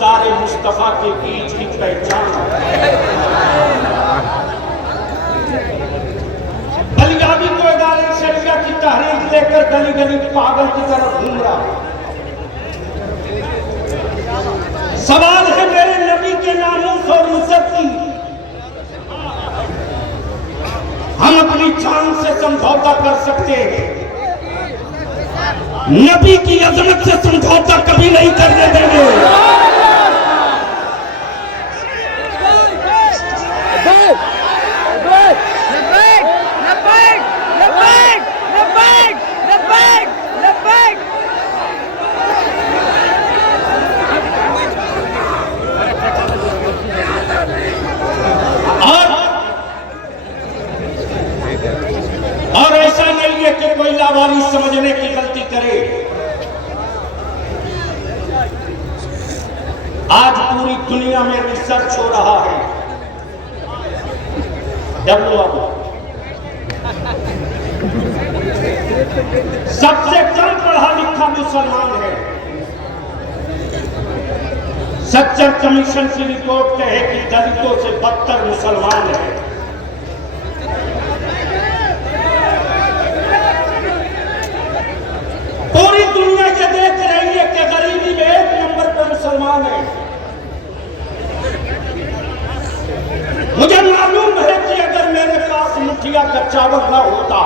तारे मुस्तफा के बीच की पहचान। बलियाबी को इदारे शरिया की तहरीक लेकर गली गली पागल की तरफ घूम रहा। सवाल है मेरे नबी के नामूस और इज्जत की। हम अपनी जान से समझौता कर सकते हैं, नबी की अजमत से समझौता कभी नहीं करने देंगे। और ऐसा नहीं है कि कोई लावारिस समझने की गलती करे। आज पूरी दुनिया में रिसर्च हो रहा है, सबसे कम पढ़ा लिखा मुसलमान है। सच्चर कमीशन की रिपोर्ट कहे कि दलितों से बदतर मुसलमान है। पूरी दुनिया ये देख रही है कि गरीबी में 1 नंबर पर मुसलमान है। मुझे मालूम है कि अगर मेरे पास मुठिया का चावल ना होता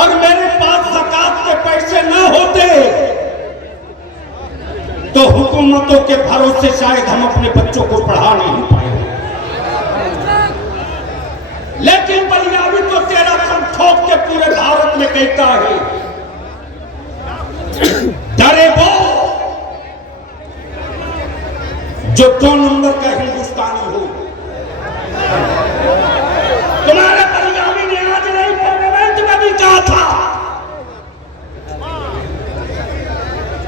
और मेरे पास ज़कात के पैसे ना होते तो हुकूमतों के भरोसे शायद हम अपने बच्चों को पढ़ा नहीं पाए। लेकिन बलियाबी तो तेरा कम ठोक के पूरे भारत में कहता है, डरे वो जो 2 नंबर का हिंदुस्तानी हो। तुम्हारे बलियाबी ने आज नहीं पार्लियामेंट में भी कहा था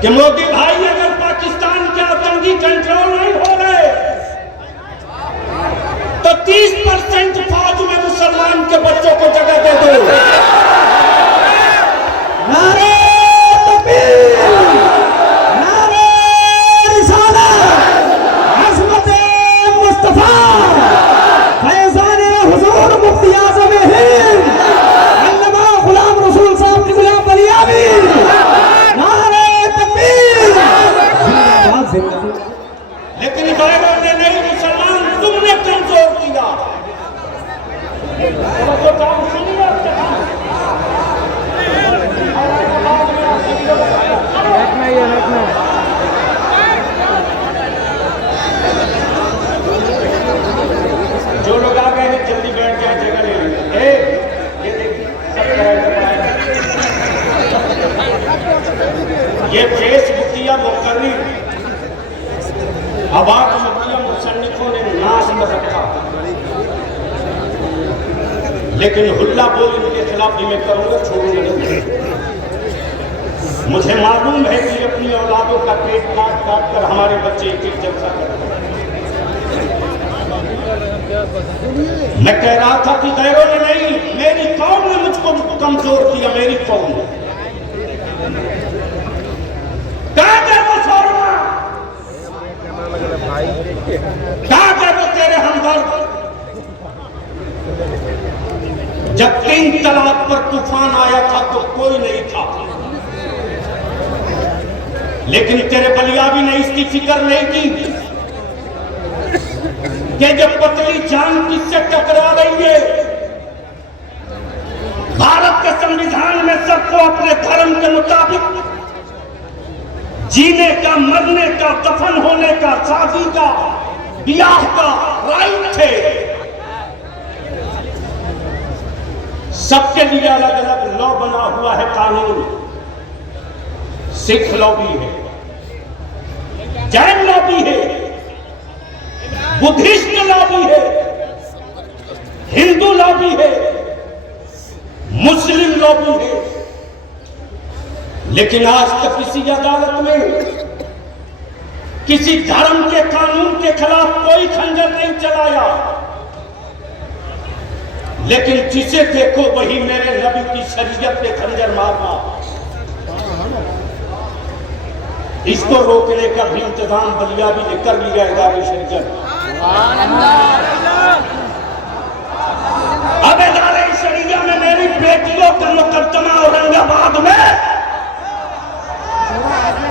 कि मोदी भाई अगर पाकिस्तान के आतंकी कंट्रोल नहीं हो रहे तो 30% फौज में मुसलमान के बच्चों को जगह दे दो। नारे तकबीर, नारे रिसालत, अज़मत मुस्तफा, फैज़ान हुज़ूर मुफ्ती आज़म हिंद अल्लामा गुलाम रसूल साहब की गुलाम बलियाबी। नारे तकबीर। लेकिन गैरों ने नहीं, मुसलमान तुमने कमजोर किया। जो लोग आ गए हैं जल्दी बैठ जाए, जगह ले लीजिए। ये देखिए ये फेसबुकिया मुकर्री अवार्ड मुखिया मुसन्निफों ने नाश कर रखा, लेकिन हुल्ला बोल इनके खिलाफ भी मैं करूंगा, छोड़ूंगा नहीं। मुझे मालूम है कि अपनी औलादों का पेट काट काट कर हमारे बच्चे एक जलसा करते हैं। मैं कह रहा था कि गैरों ने नहीं, मेरी कौम ने मुझको कमजोर किया। मेरी कौम ने क्या वो तेरे हमदर्द, जब 3 तलाक पर तूफान आया था तो कोई नहीं था, लेकिन तेरे बलियाबी ने इसकी फिक्र नहीं की कि जब पतली जान किससे टकरा रही है। भारत के संविधान में सबको अपने धर्म के मुताबिक जीने का, मरने का, दफन होने का, शादी का, ब्याह का राइट थे। सबके लिए अलग अलग लॉ बना हुआ है, कानून। सिख लॉ भी है, जैन लॉ भी है, बुद्धिस्ट लॉ भी है, हिंदू लॉ भी है, मुस्लिम लॉ भी है। लेकिन आज तक किसी अदालत में किसी धर्म के कानून के खिलाफ कोई खंजर नहीं चलाया। लेकिन जिसे देखो वही मेरे नबी की शरीयत पे खंजर मारना। इसको रोकने का भी इंतजाम बलिया भी कर लिया इदारे शरीयत। अब इदारे शरीयत में मेरी बेटियों का मुकदमा औरंगाबाद में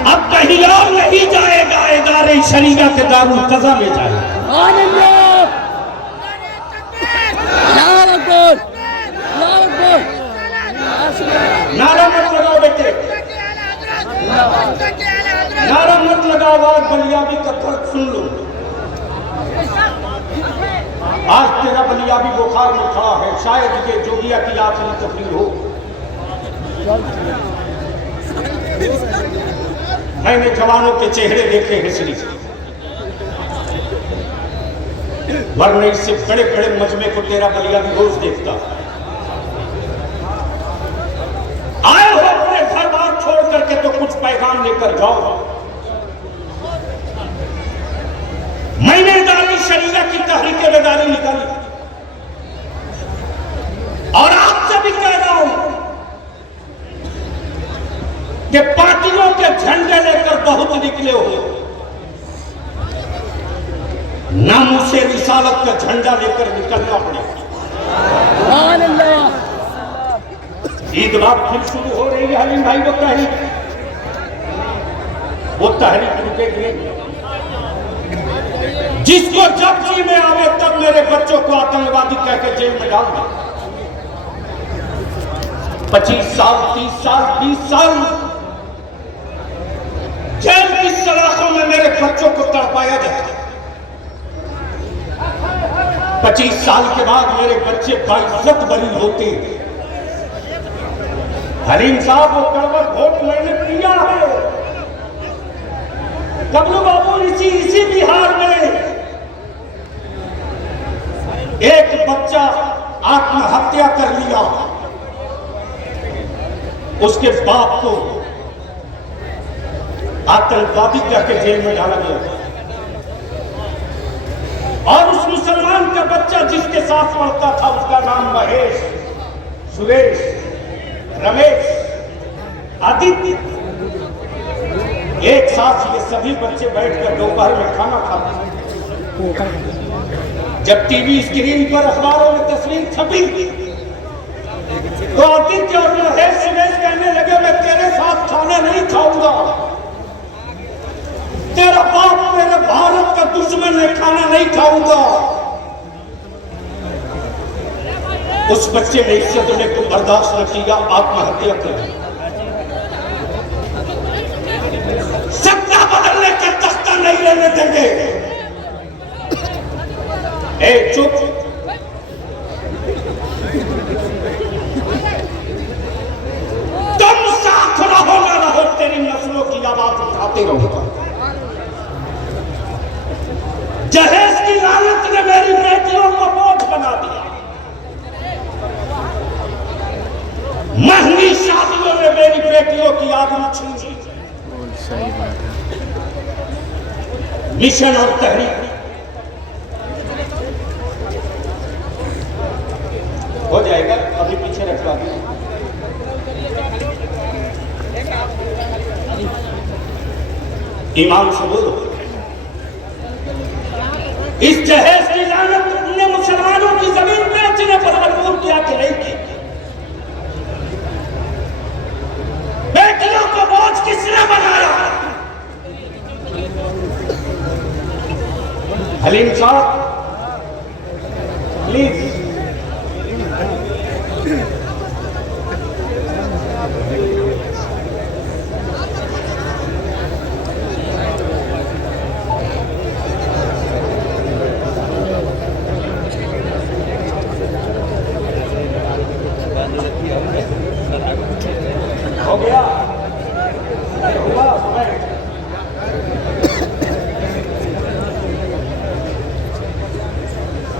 अब कहीं और नहीं जाएगा, इदारे शरीयत के दारुल कज़ा में जाएगा। नारा मत लगाओ बेटे, नारा मत लगाओ, आवाज बलियाबी का दर्द सुन लो। आज तेरा बलियाबी बुखार में खड़ा है, शायद ये जोगिया की आखिरी तकरीर हो। मैंने जवानों के चेहरे देखे हैं श्री, वरना इससे बड़े बड़े मजमे को तेरा बलियाबी रोज देखता। आए हो अपने घर बार छोड़ करके तो कुछ पैगाम लेकर जाओ। मैंने इदारे शरीयत की तहरीक बेदारी निकाली और आपसे भी कह रहा हूं कि पार्टियों के झंडे लेकर बहुत निकले हो, नामों से रिसालत का झंडा लेकर निकलना पड़ेगा। ईद बात फिर शुरू हो रही है हलीम भाई, वो तहरीक रुकेगी नहीं। जिसको जब जी में आवे तब मेरे बच्चों को आतंकवादी कह के जेल में डाल दे। 25 साल 30 साल 20 साल जेल की सलाखों में मेरे बच्चों को तड़पाया जाता। 25 साल के बाद मेरे बच्चे बाइज्जत बरी होते। हलीम साहब, वो कड़वा वोट मैंने दिया है। कबलू बाबू, इसी बिहार में एक बच्चा आत्महत्या कर लिया, उसके बाप को आतंकवादी कहकर जेल में डाला गया। और उस मुसलमान का बच्चा जिसके साथ पढ़ता था, उसका नाम महेश, सुरेश, रमेश, आदित्य, एक साथ ये सभी बच्चे बैठकर दोपहर में खाना खाते। जब टीवी स्क्रीन पर अखबारों में तस्वीर छपी तो आदित्य और महेश सुरेश कहने लगे, मैं तेरे साथ खाना नहीं खाऊंगा, तेरा बाप मेरे भारत का दुश्मन है, खाना नहीं खाऊंगा। उस बच्चे ने इससे दुनिया को बर्दाश्त न किया, आत्महत्या कर दी। सत्ता बदलने का तख्ता नहीं लेने देंगे। ए चुप, तुम साथ रहो ना रहो, तेरी नस्लों की आवाज उठाते रहो। जहेज की लानत ने मेरी बेटियों को बोझ बना दिया। महंगी शादियों ने मेरी बेटियों की आबरू छीन ली। मिशन और तहरीक हो जाएगा, अभी पीछे रखवा दिया। ईमान से बोलो, इस जहेज की लानत ने मुसलमानों की जमीन बेचने पर मजबूर किया कि नहीं की? बेटियों को बोझ किसने बनाया? हलीम साहब प्लीज, हो गया हुआ समय।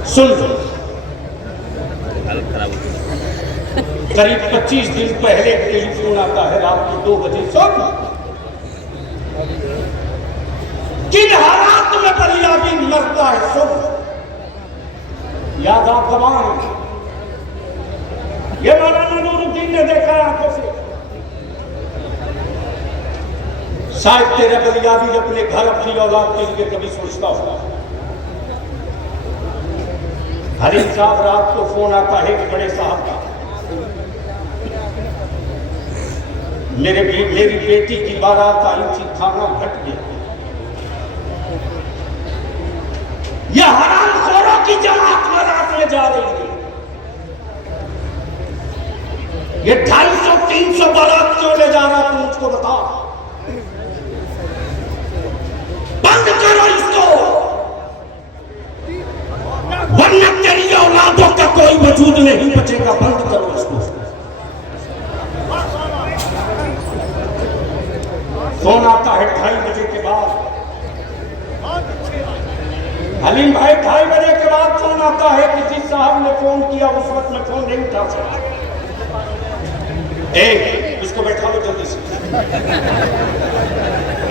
सुन लो, करीब 25 दिन पहले टेलीफोन आता है रात को 2 बजे। सुन, किन हालात में बलियाबी मरता है, सुन, याद आप गवाएं। ये मौलाना नूरुद्दीन ने देखा आंखों से। शायद तेरे बलिया भी अपने घर अपनी औलाद के लिए कभी सोचता होगा। हरीम साहब रात को फोन आता है कि बड़े साहब का मेरी बेटी की बारात आई थी, खाना घट गया। यह हरामखोरों की जमात बारात में जा रही थी। ये 250-300 बारात क्यों ले जा रहा, तू मुझको बता। बंद करो इसको, वरना तेरी औलादों का कोई वजूद नहीं बचेगा। बंद करो इसको। फोन आता है 2:30 बजे के बाद। हलीम भाई 2:30 बजे के बाद फोन आता है कि जिस साहब ने फोन किया उस वक्त में फोन नहीं उठा सकता। उसको बैठा लो जल्दी से।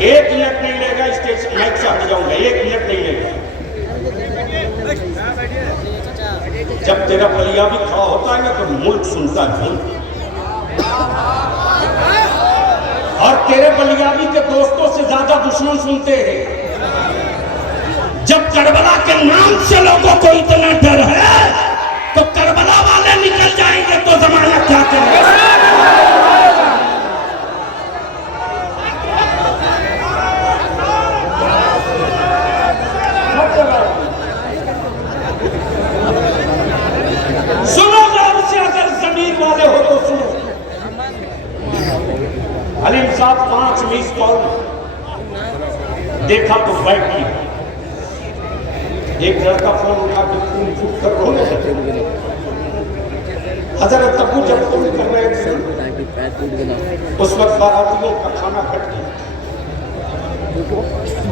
1 मिनट नहीं लेगा, स्टेशन माइक से हट जाऊंगा। 1 मिनट नहीं लेगा। जब तेरा बलिया भी खड़ा होता है ना तो मुल्क सुनता है, मुल्क। और तेरे बलियाबी के दोस्तों से ज्यादा दुश्मन सुनते हैं। जब करबला के नाम से लोगों को इतना डर है तो करबला वाले निकल जाएंगे तो जमाना क्या करेगा। सुनो गौर से, अगर जमीन वाले हो तो सुनो। हलीम साहब 5 मिस कॉल देखा तो बैठ गया। एक लड़का फोन उठा के खून फूट कर रोने लगे। हजरत तब्बू जब फोन कर रहे थे उस वक्त बारातियों का खाना घट गया।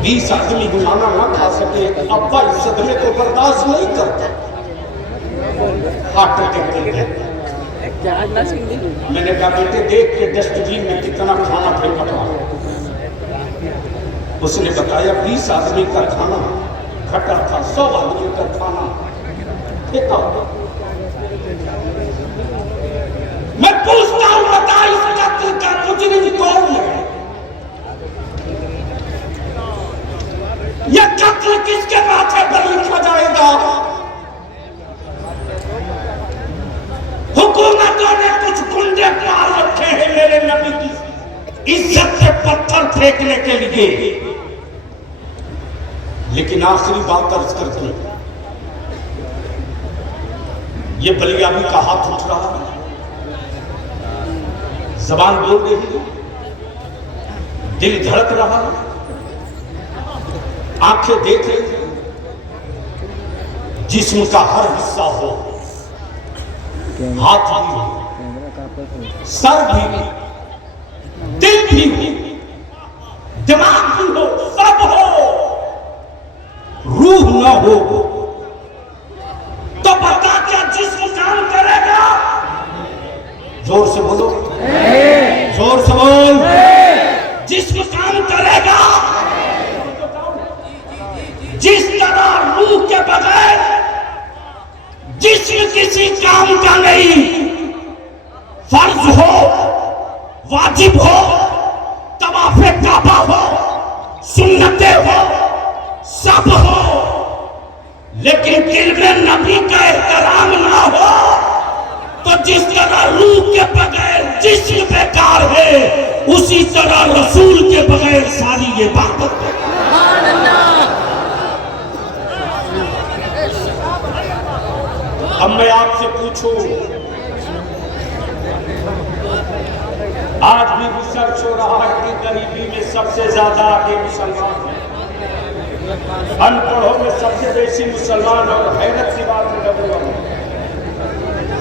20 आदमी खाना ना खा सके। अब्बा इस सदमे को बर्दाश्त नहीं करता। हार्ट अटैक कर गया। मैंने कहा बेटे देख के डस्टबिन में कितना खाना फेंका था। उसने बताया 20 आदमी का खाना घटा था, 100 आदमी का खाना फेंका। मैं पूछता हूं बता इस कत्ल का मुजरिम कौन है? यह कत्ल किसके माथे पर लिखा जाएगा? हुकूमतों ने कुछ गुंडे मार रखे हैं मेरे नबी की इज्जत से पत्थर फेंकने के लिए। लेकिन आखिरी बात अर्ज करते हैं, ये बलियाबी का हाथ उठ रहा है, जबान बोल रही है, दिल धड़क रहा है, आंखें देख रही है, जिस्म का हर हिस्सा हो, हाथ भी हो, सर भी हो, दिल भी हो, दिमाग भी हो, सब हो, रूह न हो तो बता क्या जिस्म काम करेगा? जोर से बोलो, जोर से बोल। जिस्म काम करेगा। जिस तरह रूह के बगैर जिस्म किसी काम का नहीं, फर्ज हो, वाजिब हो, तवाफ़े काबा हो, सुन्नतें हो, सब हो, लेकिन दिल में नबी का एहतराम ना हो तो जिस तरह रूह के बगैर जिस्म बेकार है, उसी तरह रसूल के बगैर सारी ये बात। अब मैं आपसे पूछूं, आज भी रिसर्च हो रहा है कि गरीबी में सबसे ज्यादा आगे मुसलमान हैं, अनपढ़ों में सबसे बेसी मुसलमान। और हैरत की बात है,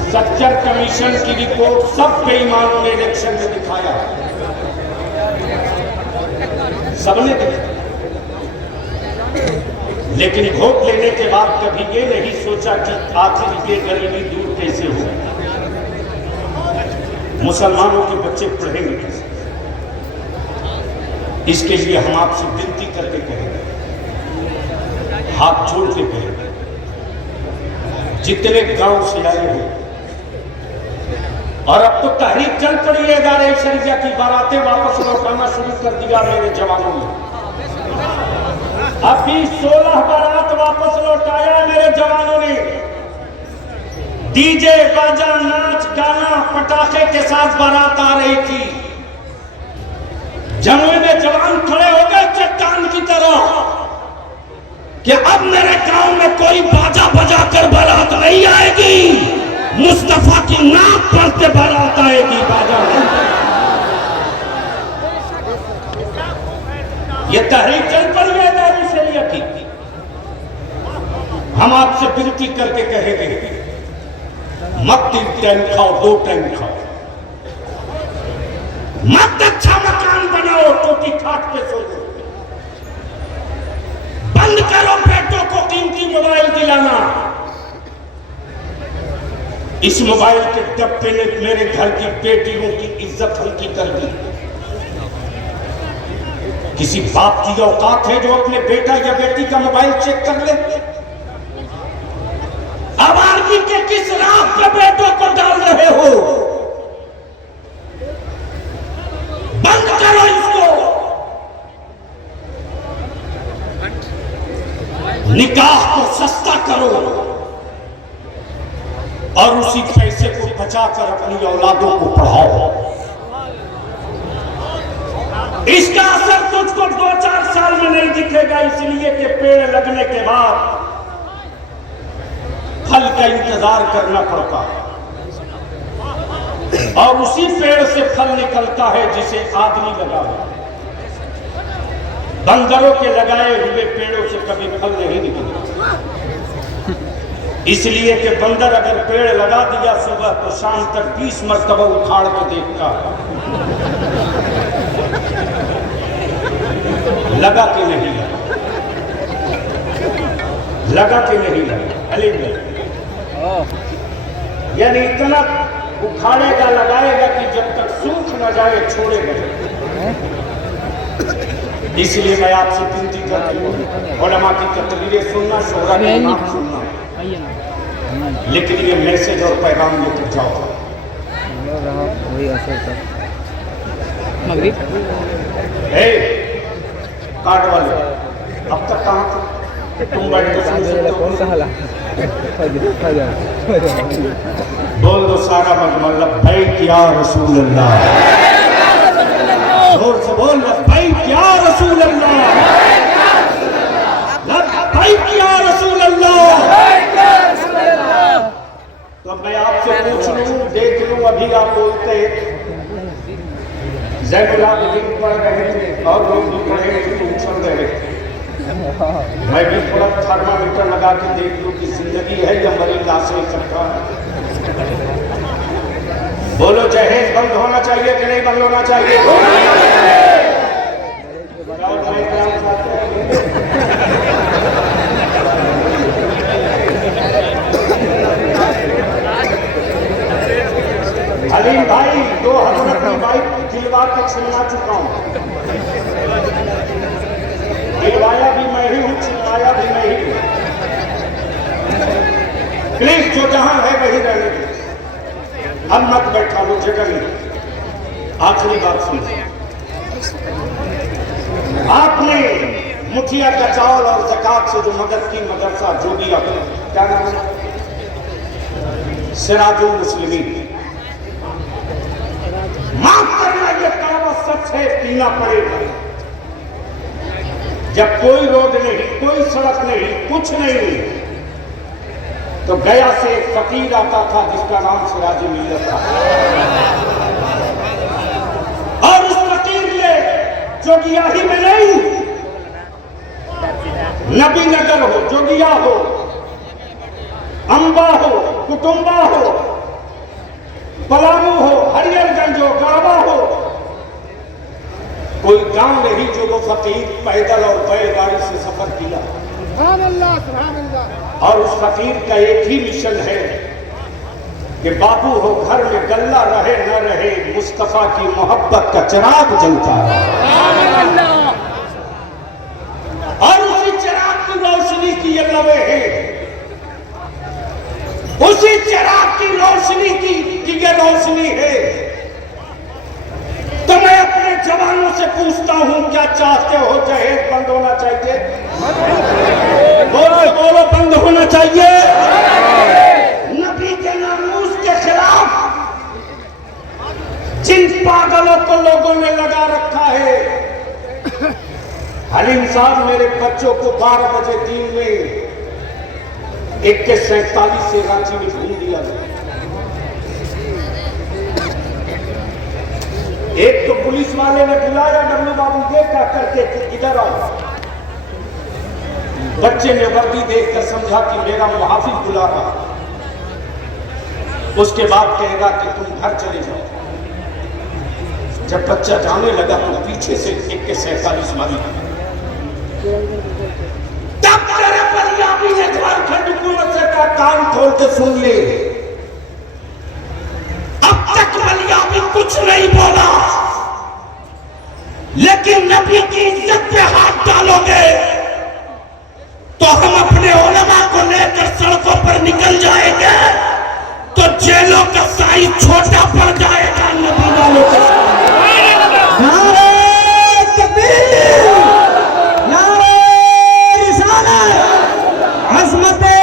स्ट्रक्चर कमीशन की रिपोर्ट सब बेईमानों ने इलेक्शन में दिखाया, सबने दिखाया। लेकिन वोट लेने के बाद कभी ये नहीं सोचा कि आखिर ये गरीबी दूर कैसे हो, मुसलमानों के बच्चे पढ़ेंगे कैसे। इसके लिए हम आपसे विनती करके कहेंगे, हाथ जोड़ के कहेंगे, जितने गांव से आए हो और अब तो तहरीक चल पड़ी है इदारे शरिया की, बारातें वापस लौटाना शुरू कर दिया मेरे जवानों ने। अभी 16 बारात वापस लौटाया मेरे जवानों ने। डीजे बाजा नाच गाना पटाखे के साथ बारात आ रही थी। जमुई में जवान खड़े हो गए चट्टान की तरह कि अब मेरे गांव में कोई बाजा बजा कर बारात नहीं आएगी, मुस्तफा की नाक पढ़ते बारात आएगी, बाजा नहीं। ये तहरीक चल पड़ी है दादी शरिया की। हम आपसे विनती करके कहेंगे मत 3 टाइम खाओ, 2 टाइम खाओ, मत अच्छा मकान बनाओ, टोटी खाट पे सो जाओ, बंद करो बेटों को कीमती मोबाइल दिलाना। इस मोबाइल के डब्बे ने मेरे घर की बेटियों की इज्जत हल्की कर दी। किसी बाप की औकात है जो अपने बेटा या बेटी का मोबाइल चेक कर ले? आवारगी के किस राह पे बेटों को डाल रहे हो? बंद करो इसको। निकाह को सस्ता करो और उसी पैसे को बचाकर अपनी औलादों को पढ़ाओ। इसका असर तुझको 2-4 साल में नहीं दिखेगा, इसलिए कि पेड़ लगने के बाद फल का इंतजार करना पड़ता है और उसी पेड़ से फल निकलता है जिसे आदमी लगा है। बंदरों के लगाए हुए पेड़ों से कभी फल नहीं निकलता, इसलिए कि बंदर अगर पेड़ लगा दिया सुबह तो शाम तक 20 मरतबा उखाड़ के देखता है लगा कि नहीं लगा, लगा कि नहीं लगा। अली यानी इतना उखाड़ेगा लगाएगा कि जब तक सूख न जाए छोड़ेगा। इसलिए मैं आपसे विनती करती हूँ उलमा की तकरीरें सुनना, शोहरा की नाम सुनना, लेकिन ये मैसेज और पैगाम लेकर जाओ। कार्ड वाले अब तक कहाँ थे? तुम बैठे कौन कहा? बोल दो सारा मजमल लब्बैक या रसूल अल्लाह, जोर से बोल लब्बैक या रसूल अल्लाह, लब्बैक या रसूल अल्लाह। तो मैं आपसे पूछ लूं, देख लूं, अभी आप बोलते जैनुल आबिदीन पढ़ रहे थे और लोग भी पढ़े थे, उछल रहे थे। मैं भी थोड़ा थर्मामीटर लगा के देख लूं कि जिंदगी है या मरी लाशें इकट्ठा है। बोलो जहेज बंद होना चाहिए कि नहीं बंद होना चाहिए? हलीम भाई 2 हज़रत की बाइक दिलवा के छिलवा चुका हूं, दिलवाया भी मैं ही हूं, छिलवाया भी मैं ही हूं। प्लीज जो जहां है वही रहने दो, हम मत बैठा लो, जगह नहीं। आखिरी बात सुनिए, आपने मुखिया का चावल और ज़कात से जो मदद की मदरसा जोगिया, क्या नाम है? सिराजुल मुस्लिमीन। माफ करना, ये दावा सच है, पीना पड़ेगा। जब कोई रोड नहीं, कोई सड़क नहीं, कुछ नहीं, तो गया से एक फकीर आता था जिसका नाम सिराज मिल्लत था, और उस फकीर ने जोगिया ही में नहीं, नबी नगर हो, जोगिया हो, अंबा हो, कुटुंबा हो, पलामू हो, हरियरगंज हो, गढ़वा हो, कोई गांव नहीं जो वो फकीर पैदल और बैलगाड़ी से सफर किया। और उस फकीर का एक ही मिशन है कि बाबू हो, घर में गल्ला रहे न रहे, मुस्तफा की मोहब्बत का चिराग जलता है। और उसी चिराग की रोशनी की ये लवे है, उसी चिराग की रोशनी की की ये रोशनी है। तो मैं अपने जवानों से पूछता हूं, क्या चाहते हो जहेज बंद होना चाहिए? बोलो बोलो, बंद होना चाहिए। नबी के नामूस के खिलाफ जिन पागलों को लोगों ने लगा रखा है। हलीम साहब, मेरे बच्चों को 12 बजे दिन में 1:47 से रांची में घूम दिया गया। एक तो पुलिस वाले ने बुलाया, डब्लू बाबू ये कह करके कि इधर आओ। बच्चे ने वर्दी देखकर समझा कि मेरा मुहाफिज बुला रहा। उसके बाद कहेगा कि तुम घर चले जाओ। जब बच्चा जाने लगा तो पीछे से 1:47 मारी। तब तेरे पंजाबी ने झारखंड हुकूमत से कहा, कान खोल के सुन ले। अब तक पंजाबी कुछ नहीं बोला, लेकिन नबी की इज्जत पे हाथ डालोगे तो हम अपने उलमा को लेकर सड़कों पर निकल जाएंगे, तो जेलों का साइज छोटा पड़ जाएगा। नबी वालों का नारे तकबीर, नारे रिसालत, अज़मते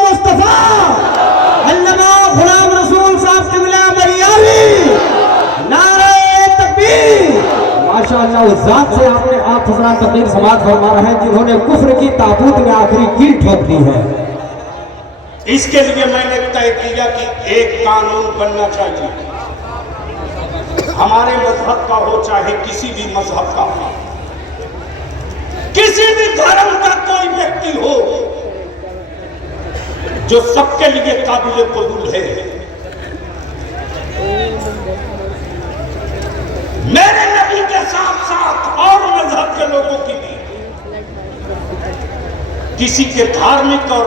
मुस्तफा अल्लामा गुलाम रसूल साहब क़िबला बरियावी, नारे तकबीर। माशाअल्लाह, उस जात से आपने आप हज़रात तकबीर समाज फरमा रहे हैं जिन्होंने कुफ्र की ताबूत में आखिरी कील ठोक दी है। इसके लिए मैंने तय किया कि एक कानून बनना चाहिए, हमारे मजहब का हो चाहे किसी भी मजहब का, किसी भी धर्म का कोई व्यक्ति हो, जो सबके लिए काबिल कबूल है। मेरे नबी के साथ साथ और मजहब के लोगों की भी, किसी के धार्मिक और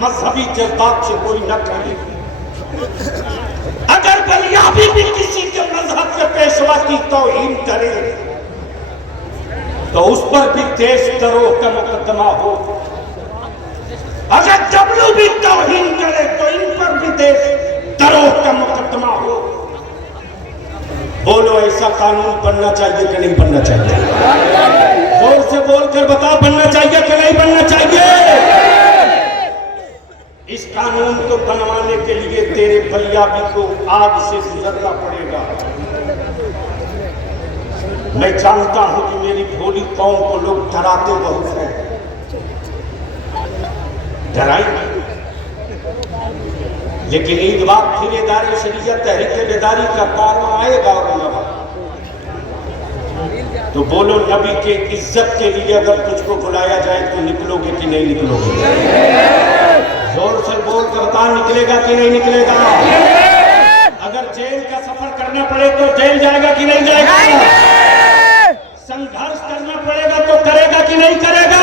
मजहबी जज्बात से कोई न करे। अगर पंजाबी भी किसी के मजहब के पेशवा की तौहीन करे तो उस पर भी देशद्रोह का मुकदमा हो। अगर डब्लू भी तौहीन करे तो इन पर भी देशद्रोह का मुकदमा हो। बोलो, ऐसा कानून बनना चाहिए कि नहीं बनना चाहिए? जोर से बोलकर बताओ, बनना चाहिए कि नहीं बनना चाहिए? इस कानून को बनवाने के लिए तेरे पंजाबी को आग से गुजरना पड़ेगा। मैं जानता हूं कि मेरी भोली कौम को लोग डराते बहुत हैं, डराएंगे, लेकिन ईद बात फिर इदारे शरीयत तहरीक बेदारी का कारवा आएगा और तो बोलो, नबी के इज्जत के लिए अगर तुझको बुलाया जाए तो निकलोगे कि नहीं निकलोगे? जोर से बोल कर बता, निकलेगा कि नहीं निकलेगा? अगर जेल का सफर करना पड़े तो जेल जाएगा कि नहीं जाएगा? संघर्ष करना पड़ेगा तो करेगा कि नहीं करेगा?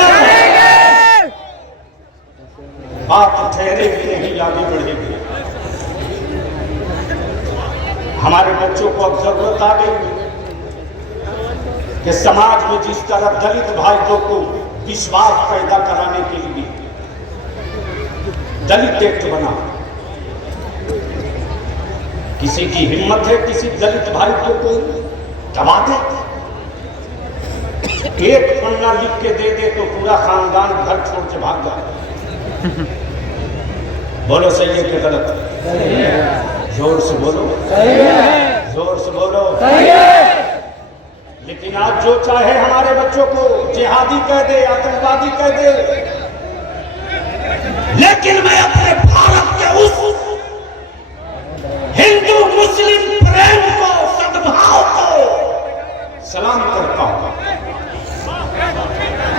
बात ठहरेगी नहीं, आगे बढ़ेगी। हमारे बच्चों को अब जरूरत आ गई कि समाज में जिस तरह दलित भाइयों को विश्वास पैदा कराने के लिए दलित एक्ट बना, किसी की हिम्मत है किसी दलित भाई को दबा दे, एक पन्ना लिख के दे दे तो पूरा खानदान घर छोड़ के भाग जाए। बोलो, सही है कि गलत? जोर से बोलो, जोर से बोलो। लेकिन आज जो चाहे हमारे बच्चों को जिहादी कह दे, आतंकवादी कह दे, लेकिन मैं अपने भारत के उस हिंदू मुस्लिम प्रेम को, सद्भाव को सलाम करता हूं।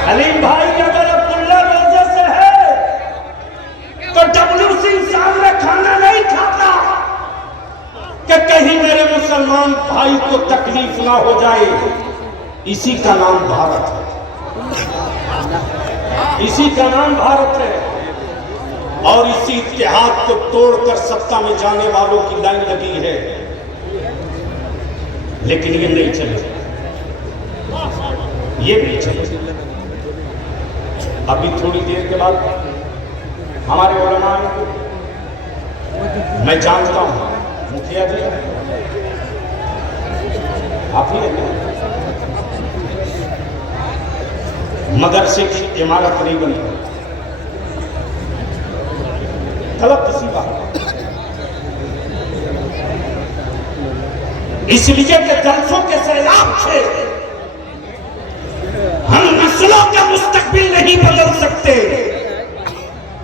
हलीम भाई, अगर अब्दुल्ला रोजे से है तो डब्लू सिंह सामने खाना नहीं खाता कि कहीं मेरे मुसलमान भाई को तकलीफ ना हो जाए। इसी का नाम भारत है, इसी का नाम भारत है। और इसी इत्तेहाद को तोड़कर सत्ता में जाने वालों की लाइन लगी है, लेकिन ये नहीं चलेगा, ये नहीं चलेगा। अभी थोड़ी देर के बाद हमारे उलमा, मैं जानता हूं, मुखिया जी आप ही हैं? मदरसे की इमारत नहीं बनी, गलत किसी बात। इसलिए कि जलसों के सैलाब से हम नस्लों का मुस्तकबिल नहीं बदल सकते,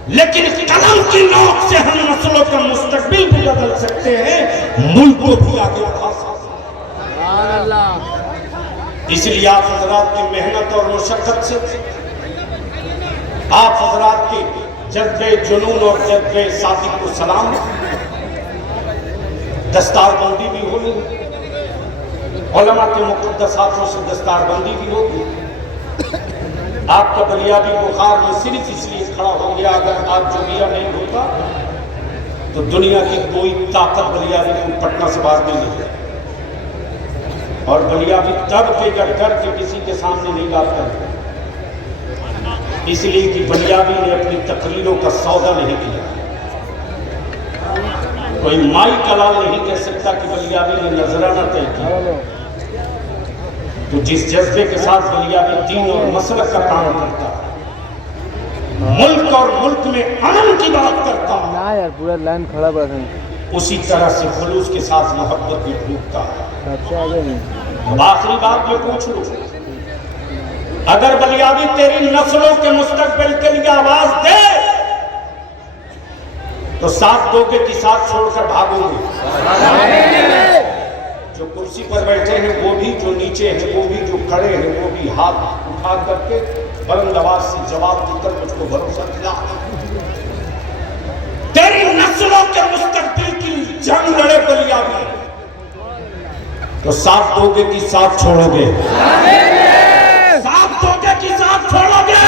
लेकिन कलम की नोक से हम नस्लों का मुस्तकबिल भी बदल सकते हैं, मुल्क को भी आगे बढ़ा सकते हैं। इसलिए आप हजरात की मेहनत और मुशक्कत से, आप हजरात के जज्बे जुनून और जज्बे सादिक को सलाम। दस्तारबंदी भी होगी, उलमा के मुक़द्दस हाथों से दस्तारबंदी भी होगी। आपका बलियाबी बुखार में सिर्फ इसलिए खड़ा हो गया, अगर आप जोगिया नहीं होता तो दुनिया की कोई ताकत बलियाबी को पटना से बाहर नहीं ले जाए। और बलियाबी तब के डर के किसी के सामने नहीं बात करते, इसलिए कि बलियाबी ने अपनी तकरीरों का सौदा नहीं किया। कोई माई कलाल नहीं कह सकता कि बलियाबी ने नजराना तय किया। तो जिस जज्बे के साथ बलियाबी दीन और मसलक का काम करता, मुल्क और मुल्क में अमन की बात करता ना यार, पूरा लाइन खड़ा बैठा, उसी तरह से खुलूस के साथ मोहब्बत भी फूटता है। सबसे आगे नहीं। अब आखिरी बात मैं पूछ लूं, अगर बलियाबी तेरी नस्लों के मुस्तकबिल के लिए आवाज दे तो साथ दोगे कि साथ छोड़कर भागोगे? जो कुर्सी पर बैठे हैं वो भी, जो नीचे हैं वो भी, जो खड़े हैं वो भी, हाथ उठा करके बुलंद आवाज से जवाब देकर मुझको भरोसा दिला, तेरी नस्लों के मुस्तकबिल की जंग लड़े बलियाबी, तो साथ दोगे कि साथ छोड़ोगे? साथ दोगे कि साथ छोड़ोगे?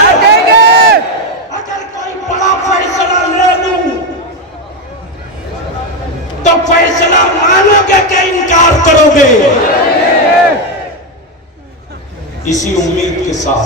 अगर कोई बड़ा फैसला ले लूं तो फैसला मानोगे कि इनकार करोगे? इसी उम्मीद के साथ